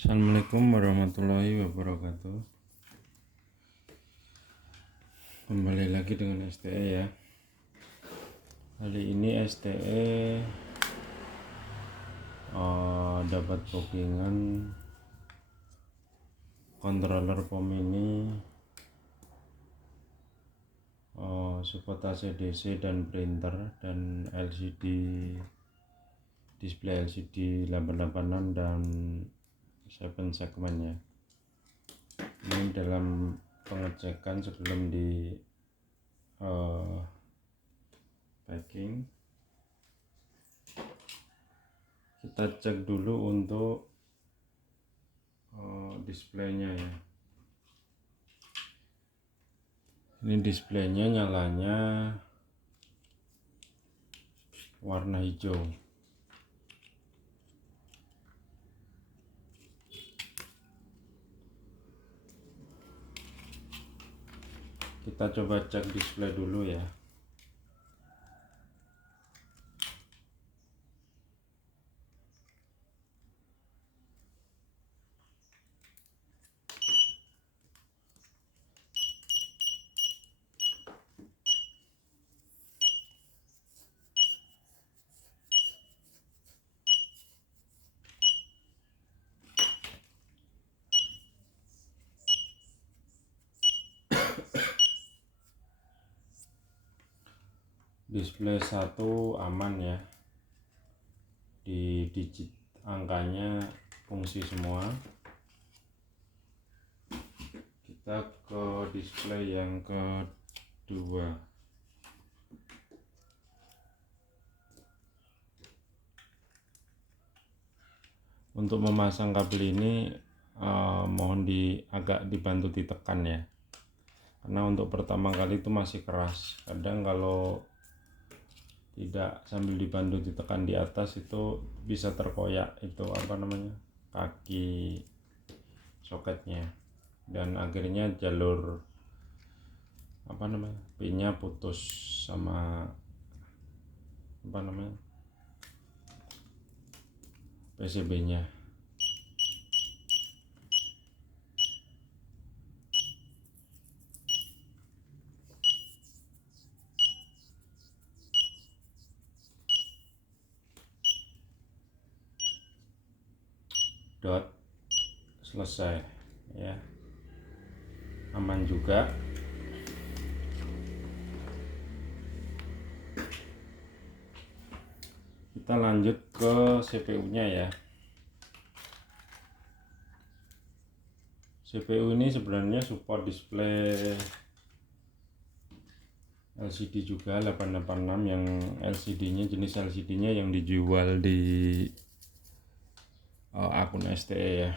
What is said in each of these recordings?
Assalamualaikum warahmatullahi wabarakatuh. Kembali lagi dengan STE ya. Kali ini STE dapat bookingan controller POM ini, support AC/DC dan printer dan LCD, display LCD 886 dan 7 segmen ya. Ini dalam pengecekan sebelum di packing, kita cek dulu untuk displaynya ya. Ini displaynya nyalanya warna hijau. Kita coba cek display dulu ya. Display 1 aman ya, di digit angkanya fungsi semua. Kita ke display yang kedua. Untuk memasang kabel ini mohon agak dibantu ditekan ya, karena untuk pertama kali itu masih keras. Kadang kalau tidak sambil dibantu ditekan di atas itu bisa terkoyak itu kaki soketnya, dan akhirnya jalur pinnya putus sama PCB nya. Selesai ya, aman juga. Kita lanjut ke CPU nya ya. CPU ini sebenarnya support display LCD juga 886 yang LCD nya, jenis LCD nya yang dijual di akun STE ya.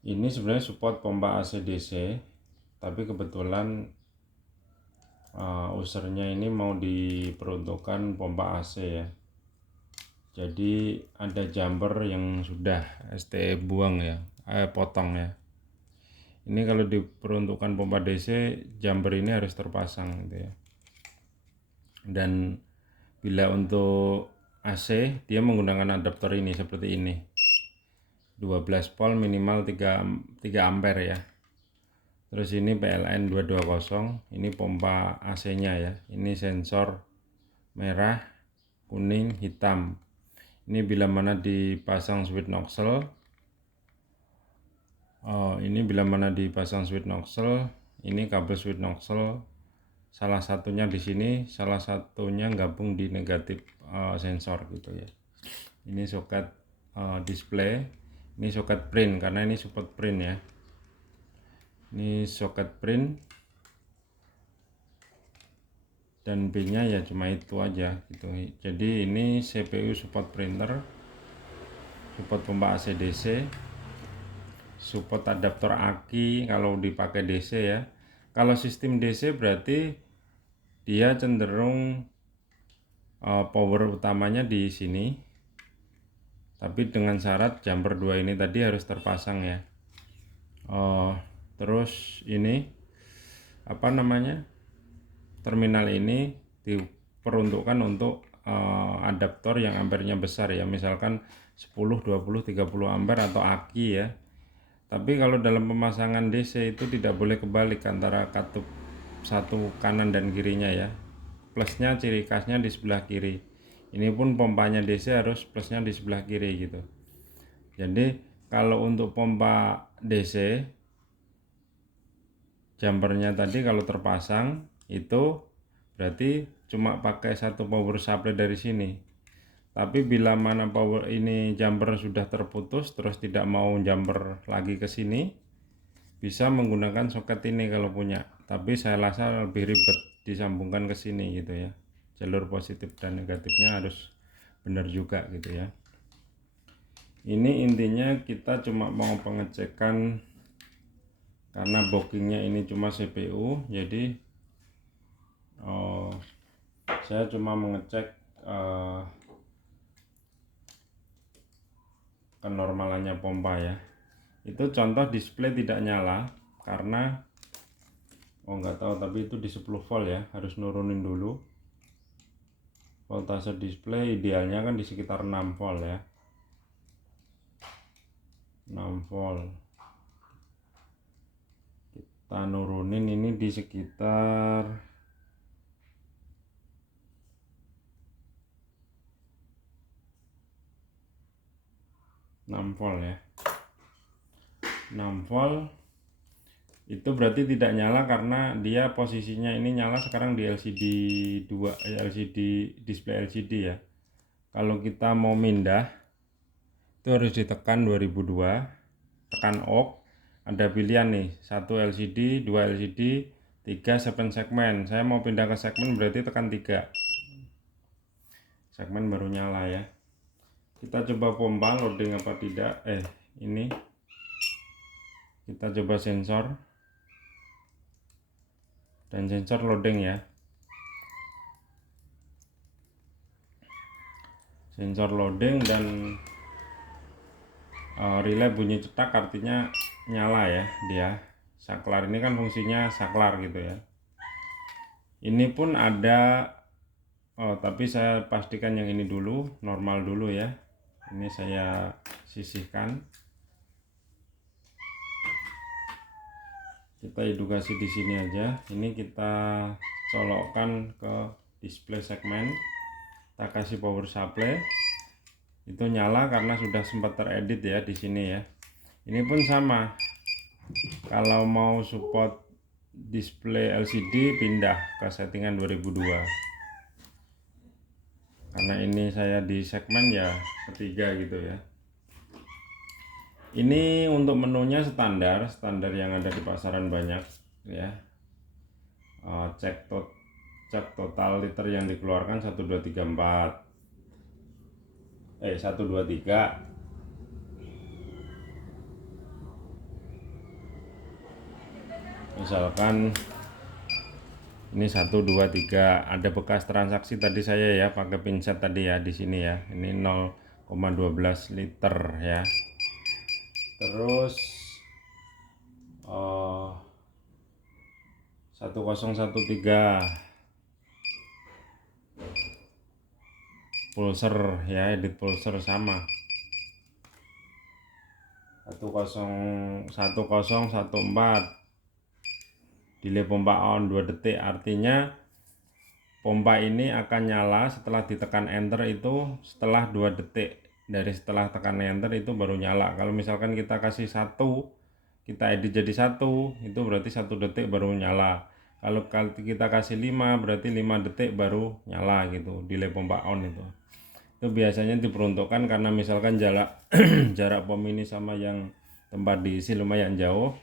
Ini sebenarnya support pompa AC/DC, tapi kebetulan usernya ini mau diperuntukkan pompa AC ya. Jadi ada jumper yang sudah STE buang ya, potong ya. Ini kalau diperuntukkan pompa DC, jumper ini harus terpasang gitu ya. Dan bila untuk AC, dia menggunakan adaptor ini seperti ini, 12 volt minimal 3 ampere ya. Terus ini PLN 220, ini pompa AC nya ya. Ini sensor merah, kuning, hitam. Ini bila mana dipasang switch nozzle. Ini bila mana dipasang switch nozzle, ini kabel switch nozzle salah satunya di sini, salah satunya gabung di negatif sensor gitu ya. Ini soket display, ini soket print karena ini support print ya. Ini soket print, dan pinnya ya cuma itu aja gitu. Jadi ini CPU support printer, support pompa AC/DC, support adaptor aki kalau dipakai DC ya. Kalau sistem DC berarti dia cenderung power utamanya di sini, tapi dengan syarat jumper 2 ini tadi harus terpasang ya. Terus ini terminal ini diperuntukkan untuk adaptor yang ampernya besar ya, misalkan 10, 20, 30 ampere atau aki ya. Tapi kalau dalam pemasangan DC itu tidak boleh kebalik antara katup satu kanan dan kirinya ya. Plusnya ciri khasnya di sebelah kiri. Ini pun pompanya DC harus plusnya di sebelah kiri gitu. Jadi kalau untuk pompa DC, jumpernya tadi kalau terpasang itu berarti cuma pakai satu power supply dari sini. Tapi bila mana power ini jumper sudah terputus terus tidak mau jumper lagi ke sini, bisa menggunakan soket ini kalau punya. Tapi saya rasa lebih ribet disambungkan ke sini gitu ya. Jalur positif dan negatifnya harus benar juga gitu ya. Ini intinya kita cuma mau pengecekan karena bookingnya ini cuma CPU, jadi saya cuma mengecek kenormalannya pompa ya. Itu contoh display tidak nyala karena nggak tahu, tapi itu di 10 volt ya, harus nurunin dulu. Voltase display idealnya kan di sekitar 6 volt ya, 6 volt. Kita nurunin ini di sekitar 6 volt ya. 6 volt itu berarti tidak nyala karena dia posisinya ini nyala sekarang di LCD 2 LCD display LCD ya. Kalau kita mau pindah itu harus ditekan 2002, tekan OK, ada pilihan nih 1 LCD, 2 LCD, 3 7 segmen. Saya mau pindah ke segmen berarti tekan 3 segmen baru nyala ya. Kita coba pompa loading apa tidak. Ini kita coba sensor dan sensor loading ya. Sensor loading dan relay bunyi cetak artinya nyala ya dia. Saklar ini kan fungsinya saklar gitu ya. Ini pun ada tapi saya pastikan yang ini dulu, normal dulu ya. Ini saya sisihkan. Kita edukasi di sini aja. Ini kita colokkan ke display segmen. Kita kasih power supply. Itu nyala karena sudah sempat teredit ya di sini ya. Ini pun sama. Kalau mau support display LCD pindah ke settingan 2002. Karena ini saya di segmen ya ketiga gitu ya. Ini untuk menunya standar yang ada di pasaran banyak ya. Cek total liter yang dikeluarkan 1 2 3 4. 1 2 3. Misalkan ini 1 2 3, ada bekas transaksi tadi saya ya pakai pinset tadi ya di sini ya. Ini 0,12 liter ya. Terus 1013 pulser ya, edit pulser sama 1014 delay pompa on 2 detik, artinya pompa ini akan nyala setelah ditekan enter itu setelah 2 detik. Dari setelah tekan enter itu baru nyala. Kalau misalkan kita kasih 1, kita edit jadi 1, itu berarti 1 detik baru nyala. Kalau kita kasih 5 berarti 5 detik baru nyala gitu, delay pompa on itu. Itu biasanya diperuntukkan karena misalkan jarak pom ini sama yang tempat diisi lumayan jauh,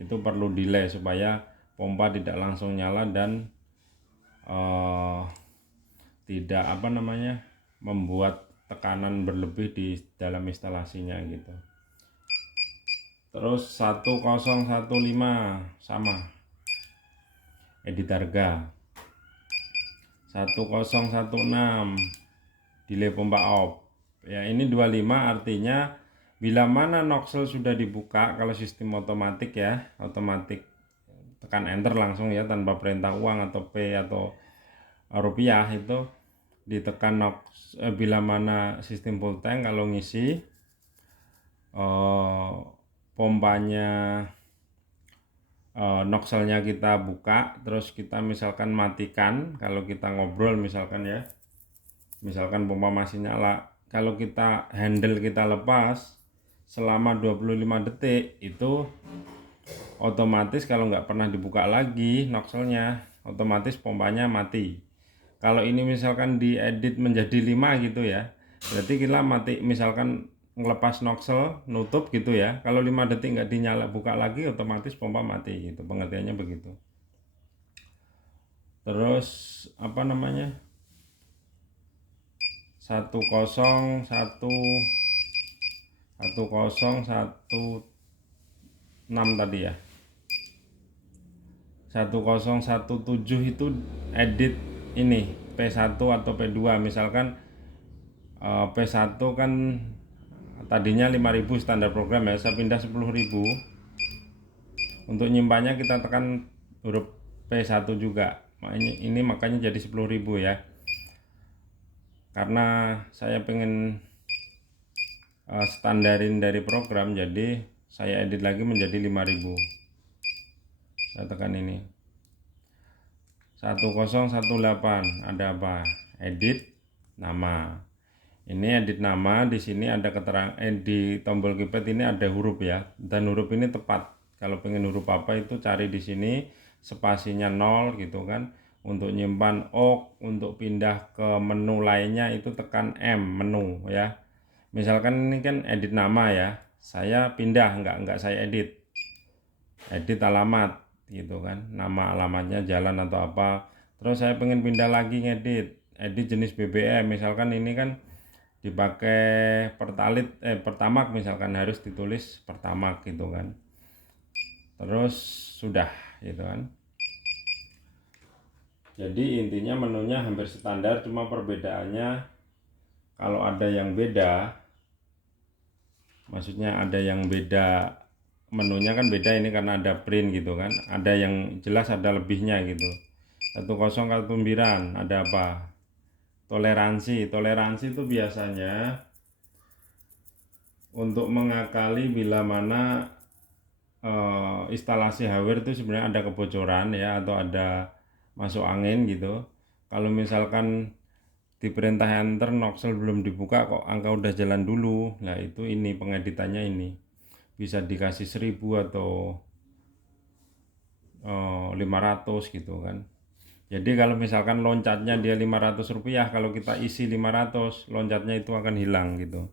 itu perlu delay supaya pompa tidak langsung nyala dan tidak membuat tekanan berlebih di dalam instalasinya gitu. Terus 1015 sama edit harga. 1016 delay pompa off ya. Ini 25 artinya bila mana nozzle sudah dibuka, kalau sistem otomatis ya, otomatis tekan enter langsung ya tanpa perintah uang atau P atau rupiah, itu ditekan bila mana sistem full tank. Kalau ngisi pompanya noxelnya kita buka, terus kita misalkan matikan. Kalau kita ngobrol misalkan ya, misalkan pompa masih nyala, kalau kita handle kita lepas selama 25 detik itu otomatis kalau nggak pernah dibuka lagi noxelnya, otomatis pompanya mati. Kalau ini misalkan diedit menjadi 5 gitu ya, berarti kita mati, misalkan ngelepas noxel nutup gitu ya, kalau 5 detik nggak dinyala buka lagi otomatis pompa mati gitu, pengertiannya begitu. Terus apa namanya, 1016 tadi ya, 1017 itu edit ini P1 atau P2. Misalkan P1 kan tadinya 5.000 standar program ya, saya pindah 10.000. Untuk nyimpannya kita tekan huruf P1 juga. Ini makanya jadi 10.000 ya, karena saya pengen standarin dari program, jadi saya edit lagi menjadi 5.000. Saya tekan ini 1018, ada apa? Edit nama. Ini edit nama, di sini ada keterangan di tombol keypad ini ada huruf ya, dan huruf ini tepat. Kalau pengen huruf apa itu cari di sini, spasinya 0 gitu kan. Untuk nyimpan OK, untuk pindah ke menu lainnya itu tekan M, menu ya. Misalkan ini kan edit nama ya, saya pindah, enggak saya edit alamat gitu kan, nama alamatnya jalan atau apa. Terus saya pengen pindah lagi ngedit, edit jenis BBM, misalkan ini kan dipakai Pertamax, misalkan harus ditulis Pertamax gitu kan. Terus sudah gitu kan. Jadi intinya menunya hampir standar, cuma perbedaannya kalau ada yang beda, maksudnya ada yang beda menunya kan beda, ini karena ada print gitu kan, ada yang jelas ada lebihnya gitu. 1009 ada apa? Toleransi itu biasanya untuk mengakali bila mana instalasi hardware itu sebenarnya ada kebocoran ya, atau ada masuk angin gitu. Kalau misalkan diperintah enter noxel belum dibuka kok angka udah jalan dulu, nah itu ini pengeditannya ini bisa dikasih 1000 atau 500 gitu kan. Jadi kalau misalkan loncatnya dia Rp500, kalau kita isi 500, loncatnya itu akan hilang gitu.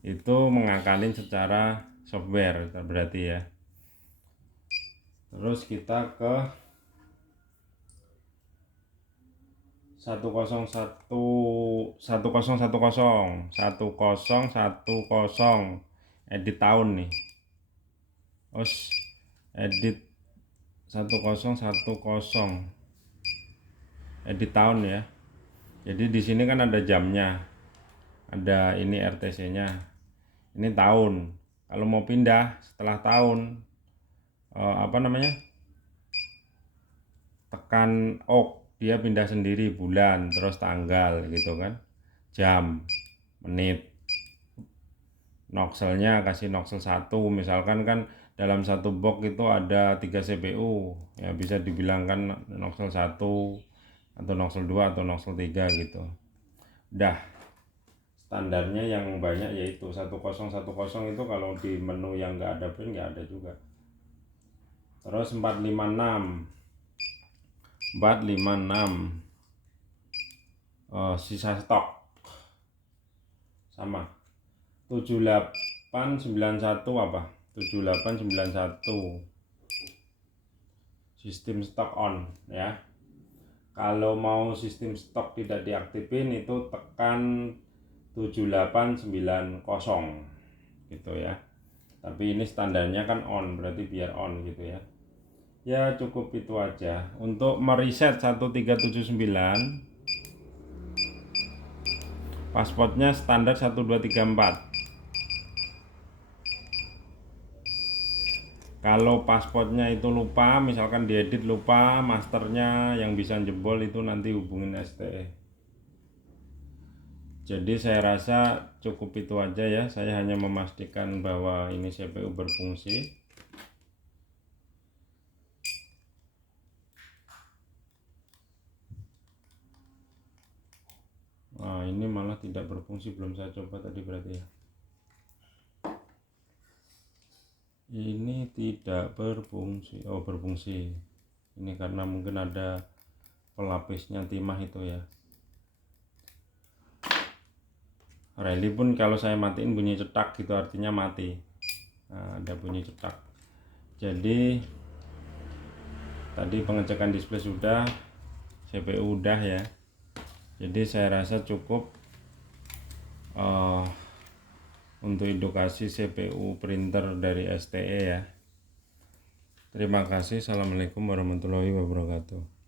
Itu mengakalin secara software berarti ya. Terus kita ke 1010 edit tahun nih. Terus edit 1010 edit tahun ya. Jadi di sini kan ada jamnya, ada ini RTC-nya. Ini tahun. Kalau mau pindah setelah tahun, tekan OK, dia pindah sendiri bulan, terus tanggal gitu kan, jam, menit. Noxelnya kasih noxel 1, misalkan kan dalam satu box itu ada 3 CPU ya, bisa dibilangkan noxel 1 atau noxel 2 atau noxel 3 gitu. Udah standarnya yang banyak yaitu 1010 itu, kalau di menu yang nggak ada print nggak ada juga. Terus 456 sisa stok sama. 7891 apa? 7891 sistem stok on ya. Kalau mau sistem stok tidak diaktifin itu tekan 7890 gitu ya. Tapi ini standarnya kan on, berarti biar on gitu ya. Ya cukup itu aja. Untuk mereset 1379, passwordnya standar 1234. Kalau passwordnya itu lupa, misalkan diedit lupa, masternya yang bisa jebol itu nanti hubungin STE. Jadi saya rasa cukup itu aja ya. Saya hanya memastikan bahwa ini CPU berfungsi. Nah, ini malah tidak berfungsi, belum saya coba tadi berarti ya. Ini tidak berfungsi. Oh, berfungsi. Ini karena mungkin ada pelapisnya timah itu ya. Rally pun kalau saya matiin bunyi cetak gitu, artinya mati. Nah, ada bunyi cetak. Jadi tadi pengecekan display sudah, CPU udah ya. Jadi saya rasa cukup untuk edukasi CPU printer dari STE ya. Terima kasih. Assalamualaikum warahmatullahi wabarakatuh.